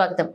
స్వాగతం.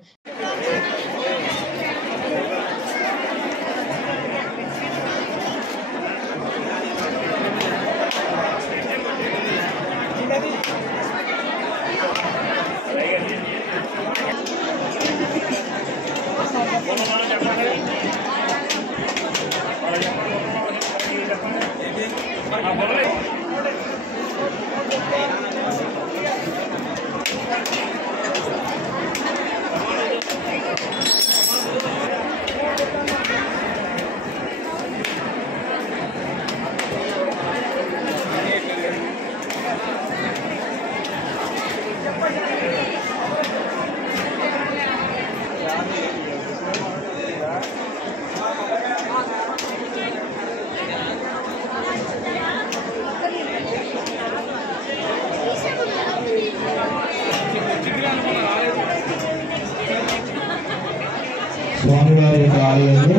స్వామివారి యొక్క ఆలయంలో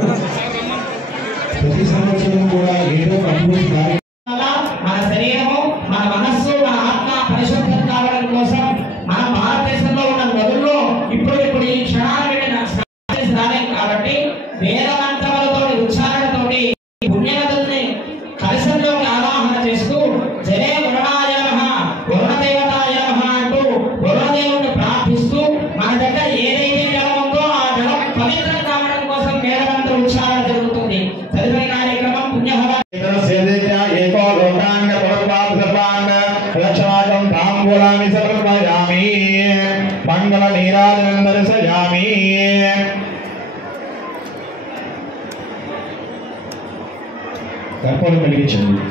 ప్రతి సంవత్సరం కూడా ఏదో కంప్లీట్ మన శరీరము, మన మనస్సు, మన ఆత్మ పరిశుద్ధం కావడం కోసం మన భారతదేశంలో ఉన్న నదుల్లో ఇప్పుడు ఈ క్షణాలు రాలేదు కాబట్టి వేద మంత్రములతో ఉచ్చారణతోటి పుణ్యనదుల్ని కలశంలోకి ఆవాహన చేస్తూ జరే వరుణాయ నమః, వరుణదేవతాయ నమః అంటూ వరుణదేవుడిని ప్రార్థిస్తూ మన దగ్గర ఏదైతే జలం ఉందో ఆ జలం పవిత్రం కావడం కోసం వేద మంత్ర ఉచ్చారణ జరుగుతుంది. తదుపరి కార్యక్రమం పుణ్యహవ ఏకో లోకాంగ పరమాత్మ లక్షణాకం తాంబూలామి సమర్పయామి మంగళ నీరాజనం దర్శయామి. కర్పూరం వెలిగించండి.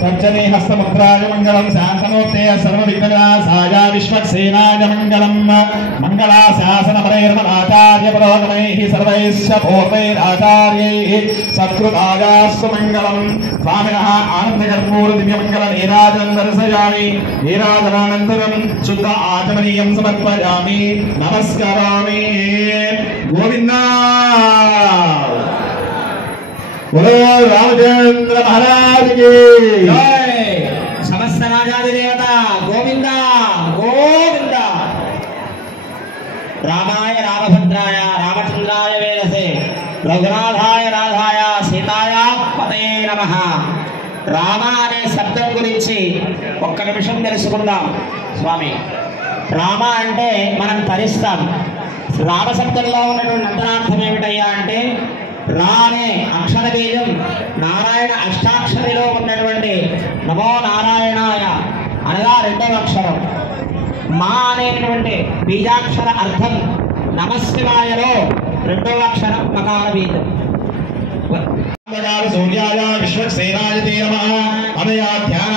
तर्जने हस्तमुद्राय मंगलम शांतमूर्ते सर्वविघ्नविनाशाय विश्वक्सेनाय मंगलम मंगलाशासन परैर्मनाचार्य पुरोगमैः सर्वैश्च पूर्वैराचार्यैः सत्कृतायास्तु मंगलम. स्वामिनः आनन्दकर्पूर दिव्यमंगल नीराजनं दर्शयामि. नीराजनानन्तरं शुद्ध आचमनीयं समर्पयामि. नमस्करामि. गोविन्दा बोलो रामचंद्र महाराज की जय. समस्त राजादि देवता गोविंदा गोविंदा. रामाय रामभद्राय रामचंद्राय वेदसे रघुनाथाय राधाय सीताय पतये नमः. రామ అనే శబ్దం గురించి ఒక్క నిమిషం తెలుసుకుందాం స్వామి. రామ అంటే మనం తరిస్తాం. రామ శబ్దంలో ఉన్నటువంటి అంతరార్థం ఏమిటయ్యా అంటే రా అనే అక్షర బీజం నారాయణ అష్టాక్షరిలో ఉన్నటువంటి నమో నారాయణాయ అనగా రెండవ అక్షరం. మా అనేటువంటి బీజాక్షర అర్థం నమశివాయలో రెండవ అక్షరం మకార బీజం. सूर्याय विश्वक्सेनाय ते नमः. अनया ध्यान